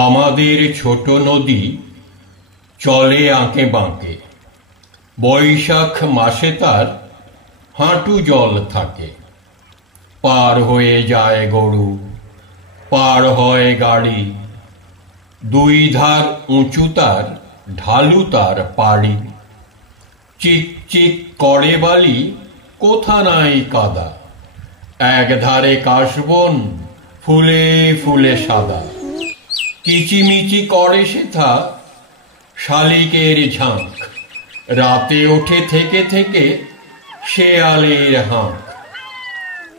আমাদের ছোট নদী চলে আঁকে বাঁকে। বৈশাখ মাসে তার হাঁটু জল থাকে। পার হয়ে যায় গরু, পার হয় গাড়ি। দুই ধার উঁচু তার, ঢালু তার পাড়ি। চিক চিক করে বালি, কোথা নাই কাদা। এক ধারে কাশবন, ফুলে ফুলে সাদা। কিচিমিচি করে সেথা শালিকের ঝাঁক। রাতে ওঠে থেকে থেকে শেয়ালের হাঁক।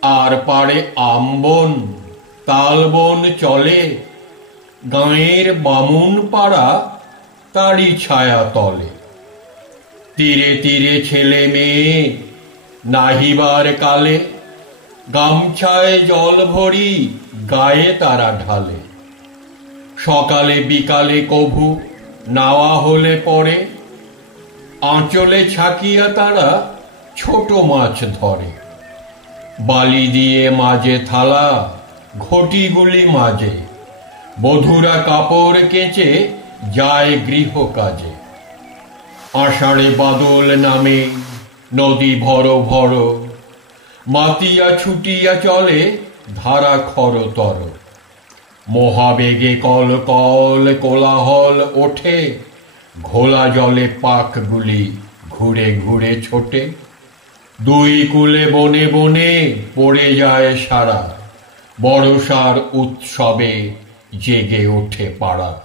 আর পাড়ে আমবন, তালবন চলে। গাঁয়ের বামুন পাড়া তারই ছায়া তলে। তীরে তীরে ছেলে মেয়ে নাহিবার কালে। গামছায় জল ভরি গায়ে তারা ঢালে। সকালে বিকালে কভু নাওয়া হলে পরে। আঁচলে ছাকিয়া তারা ছোট মাছ ধরে। বালি দিয়ে মাঝে থালা, ঘটিগুলি মাঝে। বধূরা কাপড় কেচে যায় গৃহ কাজে। আষাঢ়ে বাদল নামে নদী ভর ভর। মাতিয়া ছুটিয়া চলে ধারা খরতর। মহাবেগে কল কল কোলাহল ওঠে। ঘোলা জলে পাকগুলি ঘুরে ঘুরে ছোটে। দুই কূলে বনে বনে পড়ে যায় সারা। বর্ষার উৎসবে জেগে ওঠে পাড়া।